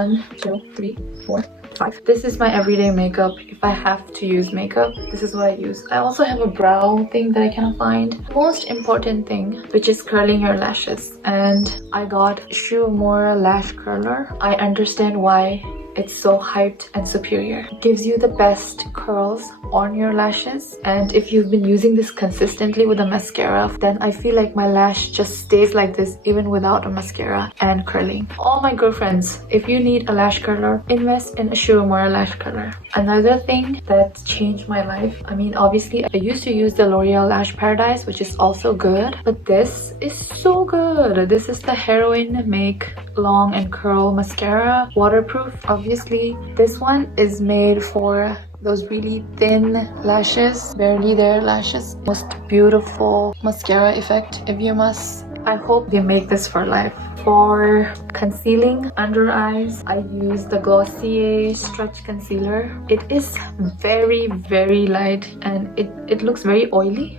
1, 2, 3, 4, 5. This is my everyday makeup. If I have to use makeup, this is what I use. I also have a brow thing that I cannot find. The most important thing, which is curling your lashes. And I got Shuumura lash curler. I understand why it's so hyped and superior. It gives you the best curls on your lashes, and if you've been using this consistently with a mascara, then I feel like my lash just stays like this even without a mascara and curling. All my girlfriends, if you need a lash curler, invest in a Shuumura lash curler. Another thing that changed my life, I mean obviously I used to use the L'Oreal Lash Paradise, which is also good, but this is so good. This is the Heroin Make Long and Curl Mascara, waterproof. Obviously this one is made for those really thin lashes, barely there lashes. Most beautiful mascara effect if you must. I hope they make this for life. For concealing under eyes, I use the Glossier Stretch Concealer. It is very light and it looks very oily,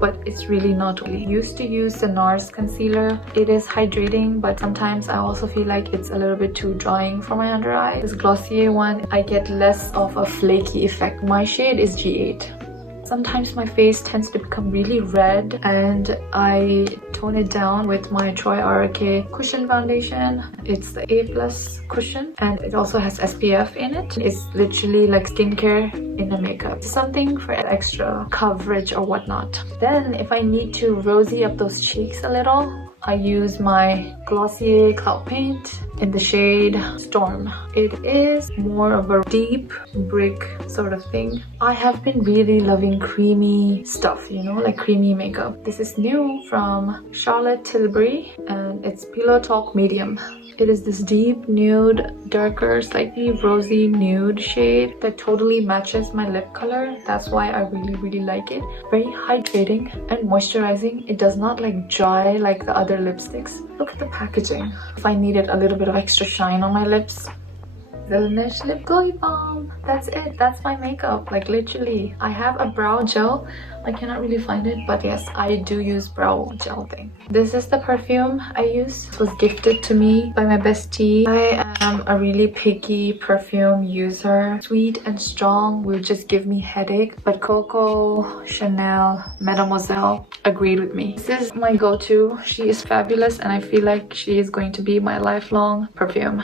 but it's really not oily. Used to use the NARS concealer. It is hydrating, but sometimes I also feel like it's a little bit too drying for my under eye. This Glossier one, I get less of a flaky effect. My shade is G8. Sometimes my face tends to become really red and I tone it down with my Troy RK cushion foundation. It's the A+ cushion and it also has SPF in it. It's literally like skincare in a makeup. Something for extra coverage or whatnot. Then if I need to rosy up those cheeks a little, I use my Glossier Cloud Paint in the shade Storm. It is more of a deep brick sort of thing. I have been really loving creamy stuff, you know, like creamy makeup. This is new from Charlotte Tilbury and it's Pillow Talk Medium. It is this deep nude, darker, slightly rosy nude shade that totally matches my lip color. That's why I really like it. Very hydrating and moisturizing. It does not like dry like the other lipsticks. Look at the packaging. If I needed a little bit of extra shine on my lips, Laneige Lip Glowy Balm. That's it. That's my makeup. Like literally. I have a brow gel. I cannot really find it, but yes, I do use brow gel thing. This is the perfume I use. It was gifted to me by my bestie. I am a really picky perfume user. Sweet and strong will just give me headache, but Coco, Chanel, Mademoiselle agreed with me. This is my go-to. She is fabulous and I feel like she is going to be my lifelong perfume.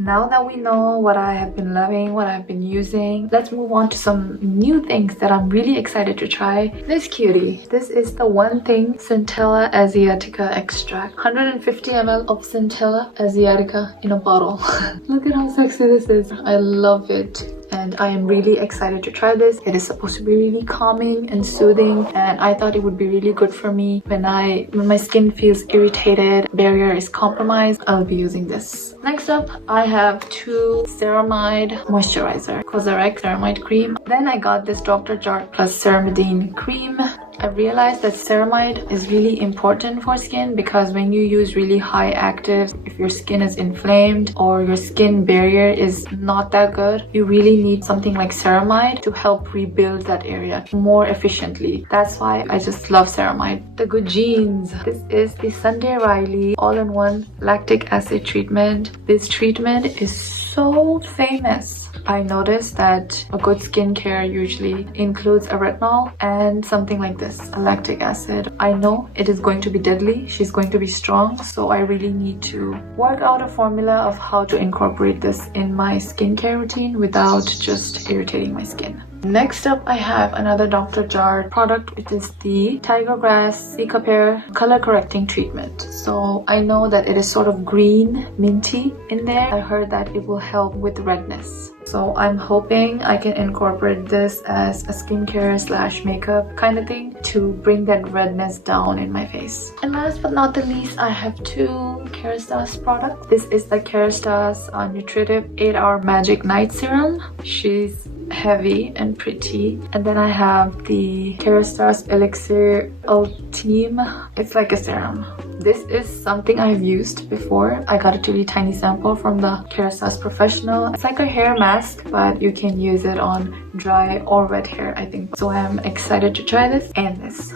Now that we know what I have been loving, what I've been using, let's move on to some new things that I'm really excited to try. This cutie. This is the One Thing Centella Asiatica extract. 150 ml of Centella Asiatica in a bottle. Look at how sexy this is. I love it. And I am really excited to try this. It is supposed to be really calming and soothing, and I thought it would be really good for me when my skin feels irritated, barrier is compromised. I'll be using this. Next up, I have two ceramide moisturizer, Cosrx ceramide cream. Then I got this Dr. Jart plus ceramidine cream. I realized that ceramide is really important for skin because when you use really high actives, if your skin is inflamed or your skin barrier is not that good, you really need something like ceramide to help rebuild that area more efficiently. That's why I just love ceramide. The Good Genes. This is the Sunday Riley all-in-one lactic acid treatment. This treatment is so famous. I noticed that a good skincare usually includes a retinol and something like this, a lactic acid. I know it is going to be deadly. She's going to be strong, so I really need to work out a formula of how to incorporate this in my skincare routine without just irritating my skin. Next up, I have another Dr. Jart product, which is the Tiger Grass Cicapair Color Correcting Treatment. So I know that it is sort of green, minty in there. I heard that it will help with redness. So I'm hoping I can incorporate this as a skincare slash makeup kind of thing to bring that redness down in my face. And last but not the least, I have two Kerastase products. This is the Kerastase Nutritive 8-Hour Magic Night Serum. She's heavy and pretty. And then I have the Kerastase Elixir Ultime. It's like a serum. This is something I've used before. I got a really tiny sample from the Kerastase Professional. It's like a hair mask, but you can use it on dry or wet hair, I think. So I'm excited to try this and this.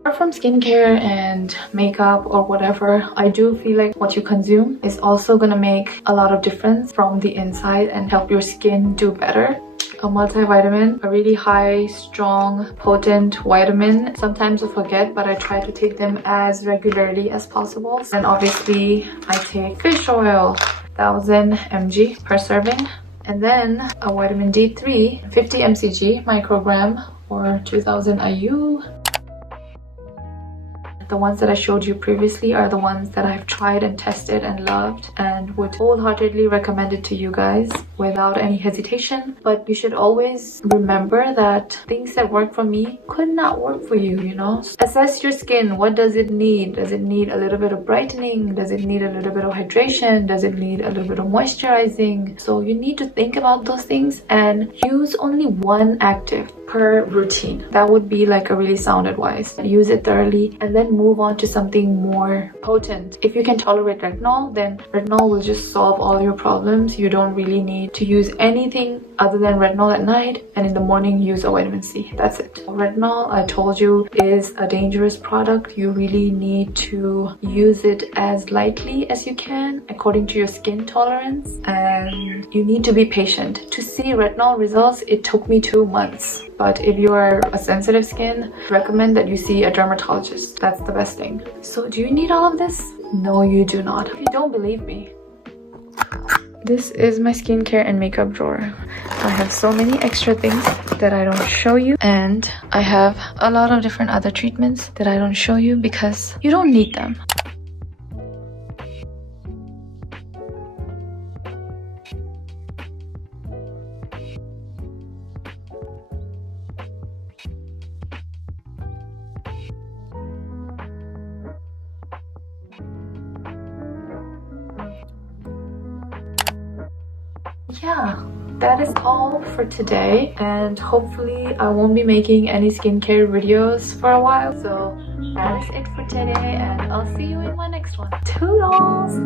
Apart from skincare and makeup or whatever, I do feel like what you consume is also gonna make a lot of difference from the inside and help your skin do better. A multivitamin, a really high, strong, potent vitamin. Sometimes I forget, but I try to take them as regularly as possible. And obviously, I take fish oil, 1000 mg per serving. And then a vitamin D3, 50 mcg microgram or 2000 IU. The ones that I showed you previously are the ones that I've tried and tested and loved and would wholeheartedly recommend it to you guys without any hesitation. But you should always remember that things that work for me could not work for you, you know? Assess your skin. What does it need? Does it need a little bit of brightening? Does it need a little bit of hydration? Does it need a little bit of moisturizing? So you need to think about those things and use only one active per routine. That would be like a really sound advice. Use it thoroughly and then move on to something more potent. If you can tolerate retinol, then retinol will just solve all your problems. You don't really need to use anything other than retinol at night, and in the morning use a vitamin C. That's it. Retinol, I told you, is a dangerous product. You really need to use it as lightly as you can according to your skin tolerance, and you need to be patient. To see retinol results, it took me 2 months. But if you are a sensitive skin, recommend that you see a dermatologist. That's the best thing. So do you need all of this? No, you do not. If you don't believe me. This is my skincare and makeup drawer. I have so many extra things that I don't show you, and I have a lot of different other treatments that I don't show you because you don't need them. Yeah, that is all for today, and hopefully I won't be making any skincare videos for a while. So that is it for today, and I'll see you in my next one. Toodles!